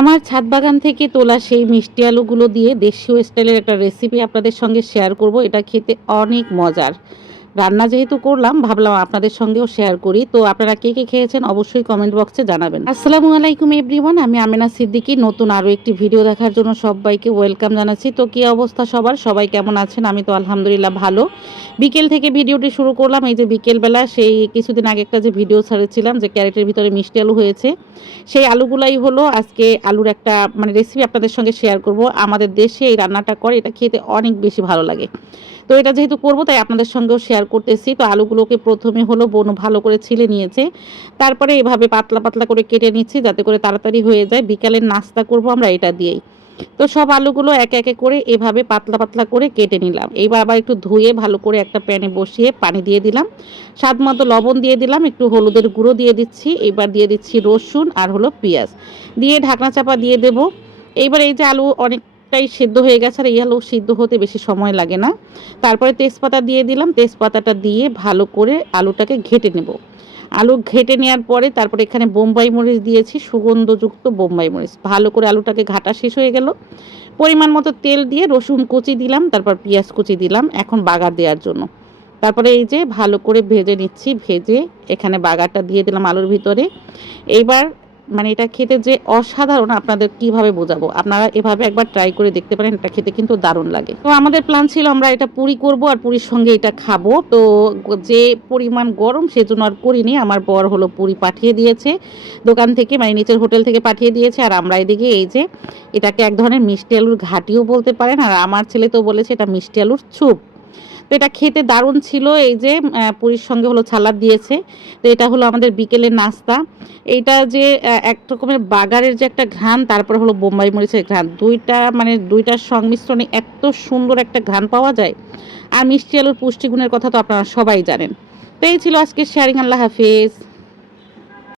আমার ছাদ বাগান থেকে তোলা সেই মিষ্টি আলুগুলো দিয়ে দেশীয় স্টাইলের একটা রেসিপি আপনাদের সঙ্গে শেয়ার করব। এটা খেতে অনেক মজার। রান্না যেহেতু করলাম ভাবলাম আপনাদের সঙ্গেও শেয়ার করি। তো আপনারা কে, কে খেয়েছেন অবশ্যই কমেন্ট বক্সে জানাবেন। আসসালামু আলাইকুম এভরিওয়ান। আমি আমেনা সিদ্দিকী। নতুন আরও একটি ভিডিও দেখার জন্য সবাইকে ওয়েলকাম জানাচ্ছি। তো কী অবস্থা সবার? সবাই কেমন আছেন? আমি তো আলহামদুলিল্লাহ ভালো। বিকেল থেকে ভিডিওটি শুরু করলাম। এই যে বিকেলবেলা সেই কিছুদিন আগে একটা যে ভিডিও ছাড়েছিলাম যে ক্যারেটের ভিতরে মিষ্টি আলু হয়েছে, সেই আলুগুলাই হলো আজকে আলুর একটা রেসিপি আপনাদের সঙ্গে শেয়ার করব। আমাদের দেশে এই রান্নাটা করে, এটা খেতে অনেক বেশি ভালো লাগে। তো এটা যেহেতু করব তাই আপনাদের সঙ্গেও শেয়ার করতেছি। তো আলুগুলোকে প্রথমে হলো বোন ভালো করে ছিলে নিয়েছে, তারপরে এভাবে পাতলা পাতলা করে কেটে নিচ্ছি যাতে করে তাড়াতাড়ি হয়ে যায়। বিকালের নাস্তা করব আমরা এটা দিয়েই। তো সব আলুগুলো একে একে করে এভাবে পাতলা পাতলা করে কেটে নিলাম। এইবার আবার একটু ধুয়ে ভালো করে একটা প্যানে বসিয়ে পানি দিয়ে দিলাম, স্বাদ মতো লবণ দিয়ে দিলাম, একটু হলুদের গুঁড়ো দিয়ে দিচ্ছি, এবার দিয়ে দিচ্ছি রসুন আর হলো পেঁয়াজ দিয়ে ঢাকনা চাপা দিয়ে দেব। এইবার এই যে আলু অনেকটাই সেদ্ধ হয়ে গেছে, আর এই আলু সিদ্ধ হতে বেশি সময় লাগে না। তারপরে তেজপাতা দিয়ে দিলাম, তেজপাতাটা দিয়ে ভালো করে আলুটাকে ঘেটে নেব। আলু ঘেটে নেওয়ার পরে তারপরে এখানে বোম্বাই মরিচ দিয়েছি, সুগন্ধযুক্ত বোম্বাই মরিচ। ভালো করে আলুটাকে ঘাটা শেষ হয়ে গেল। পরিমাণ মতো তেল দিয়ে রসুন কুচি দিলাম, তারপর পেঁয়াজ কুচি দিলাম এখন বাগার দেওয়ার জন্য। তারপরে এই যে ভালো করে ভেজে নিচ্ছি, ভেজে এখানে বাগারটা দিয়ে দিলাম আলুর ভিতরে। এইবার এটা খেতে যে অসাধারণ আপনাদের কিভাবে বোঝাবো, আপনারা এভাবে একবার ট্রাই করে দেখতে পারেন, এটা খেতে কিন্তু দারুণ লাগে। তো আমাদের প্ল্যান ছিল আমরা এটা পুরি করব আর পুরির সঙ্গে এটা খাবো। তো যে পরিমাণ গরম সেজন্য আর করিনি। আমার বর হলো পুরি পাঠিয়ে দিয়েছে দোকান থেকে, নিচের হোটেল থেকে পাঠিয়ে দিয়েছে। আর আমরা এদিকে এই যে এটাকে এক ধরনের মিষ্টি আলুর ঘাটিও বলতে পারেন, আর আমার ছেলে তো বলেছে এটা মিষ্টি আলুর চুপ। তো এটা খেতে দারুণ ছিল। এই যে পুরীর সঙ্গে হলো সালাদ দিয়েছে। তো এটা হলো আমাদের বিকেলের নাস্তা। এইটা যে এক রকমের বাগারের যে একটা ঘ্রাণ, তারপরে হলো বোম্বাই মরিচের ঘ্রাণ, দুইটার সংমিশ্রণে এত সুন্দর একটা ঘ্রাণ পাওয়া যায়। আর মিষ্টি আলুর পুষ্টিগুণের কথা তো আপনারা সবাই জানেন। তো এই ছিল আজকে শেয়ারিং। আল্লাহ হাফিজ।